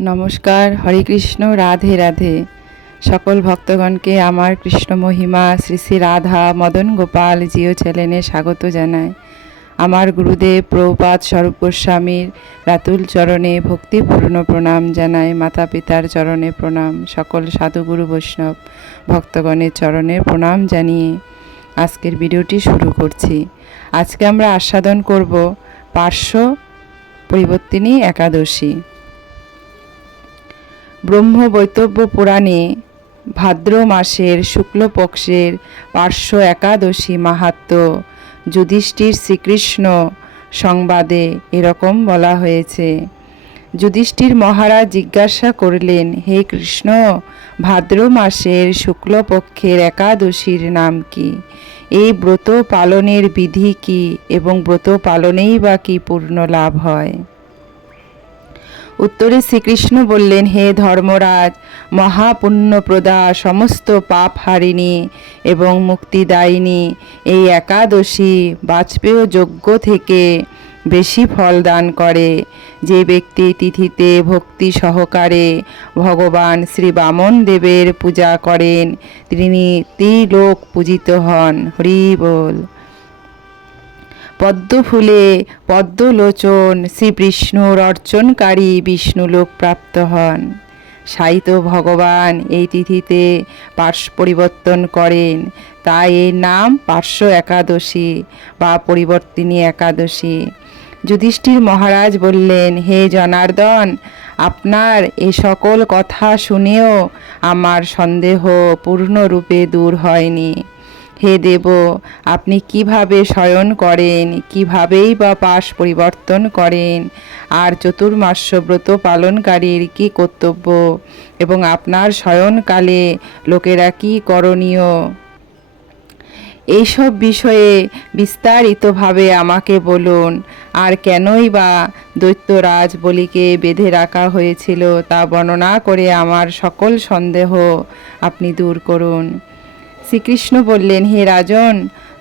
নমস্কার, হরে কৃষ্ণ, রাধে রাধে। সকল ভক্তগণকে আমার কৃষ্ণ মহিমা শ্রী শ্রী রাধা মদন গোপাল জিও চ্যানেলে স্বাগত জানায় আমার গুরুদেব প্রভুপাত স্বরূপ গোস্বামীর রাতুল চরণে ভক্তিপূর্ণ প্রণাম জানায় মাতা পিতার চরণে প্রণাম, সকল সাধুগুরু বৈষ্ণব ভক্তগণের চরণে প্রণাম জানিয়ে আজকের ভিডিওটি শুরু করছি। আজকে আমরা আস্বাদন করব পার্শ্ব পরিবর্তিনী একাদশী। ব্রহ্মবৈতব্য পুরাণে ভাদ্র মাসের শুক্লপক্ষের পার্শ্ব একাদশী মাহাত্ম যুধিষ্ঠির শ্রীকৃষ্ণ সংবাদে এরকম বলা হয়েছে। যুধিষ্ঠির মহারাজ জিজ্ঞাসা করলেন, হে কৃষ্ণ, ভাদ্র মাসের শুক্লপক্ষের একাদশীর নাম কি? এই ব্রত পালনের বিধি কি এবং ব্রত পালনেই বা কি পূর্ণ লাভ হয়? উত্তরে শ্রীকৃষ্ণ বললেন, হে ধর্মরাজ, মহাপুণ্যপ্রদা সমস্ত পাপ হারিণী এবং মুক্তিদায়িনী, এই একাদশী বাজপেয় যজ্ঞ থেকে বেশি ফল দান করে। যে ব্যক্তি তিথিতে ভক্তি সহকারে ভগবান শ্রী বামন দেবের পূজা করেন, তিনি ত্রিলোক পূজিত হন। হরি বল। পদ্ম ফুলে পদ্মলোচন শ্রী বিষ্ণুর অর্চনকারী বিষ্ণুলোক প্রাপ্ত হন। সাহিত্য ভগবান এই তিথিতে পার্শ্ব পরিবর্তন করেন। তাই এর নাম পার্শ্ব একাদশী বা পরিবর্তিনী একাদশী। যুধিষ্ঠির মহারাজ বললেন, হে জনার্দন, আপনার এ সকল কথা শুনেও আমার সন্দেহ পূর্ণরূপে দূর হয়নি। হে দেব। আপনি কীভাবে শয়ন করেন, কিভাবেই বা পাশ পরিবর্তন করেন? আর চতুর্মাস্য ব্রত পালনকারীর কি কর্তব্য? এবং আপনার শয়নকালে লোকেরা কি করণীয়? এইসব বিষয়ে বিস্তারিতভাবে আমাকে বলুন। আর কেনই বা দৈত্যরাজ বলিকে বেঁধে রাখা হয়েছিল তা বর্ণনা করে আমার সকল সন্দেহ আপনি দূর করুন। শ্রীকৃষ্ণ বললেন, হে রাজন,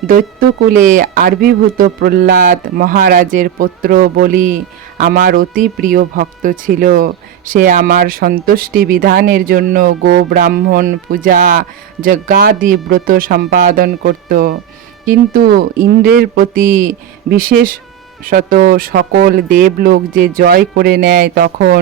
দৈত্যকুলে আবির্ভূত প্রহ্লাদ মহারাজের পুত্র বলি আমার অতি প্রিয় ভক্ত ছিল। সে আমার সন্তুষ্টি বিধানের জন্য গো ব্রাহ্মণ পূজা যজ্ঞাদি ব্রত সম্পাদন করত। কিন্তু ইন্দ্রের প্রতি বিশেষ শত সকল দেবলোক যে জয় করে নেয় তখন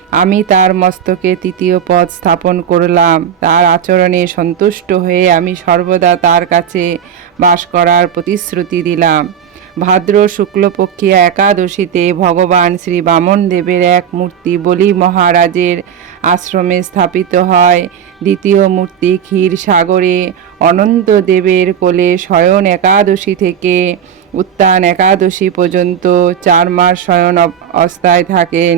আমি তার মস্তকে তৃতীয় পদ স্থাপন করলাম। তার আচরণে সন্তুষ্ট হয়ে আমি সর্বদা তার কাছে বাস করার প্রতিশ্রুতি দিলাম। ভাদ্র শুক্লপক্ষিয়া একাদশীতে ভগবান শ্রী বামন দেবের এক মূর্তি বলি মহারাজের আশ্রমে স্থাপিত হয়। দ্বিতীয় মূর্তি ক্ষীর সাগরে অনন্ত দেবের কোলে শয়ন একাদশী থেকে উত্তান একাদশী পর্যন্ত চার মাস শয়ন অবস্থায় থাকেন।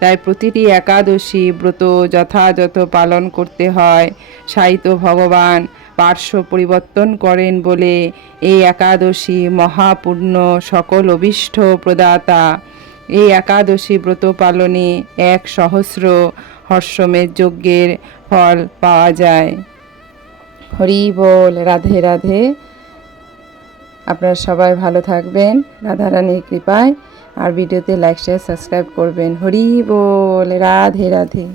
তাই প্রতিটি একাদশী ব্রত যথাযথ পালন করতে হয়। সাহিত্য ভগবান পার্শ্ব পরিবর্তন করেন বলে এই একাদশী মহাপূর্ণ সকল অভিষ্ট প্রদাতা। এই একাদশী ব্রত পালনে এক সহস্র হর্ষমের যজ্ঞের ফল পাওয়া যায়। হরি বল, রাধে রাধে। আপনারা সবাই ভালো থাকবেন। রাধারানীর কৃপায় আর ভিডিওতে লাইক শেয়ার সাবস্ক্রাইব করবেন। হরি বল রাধে রাধে।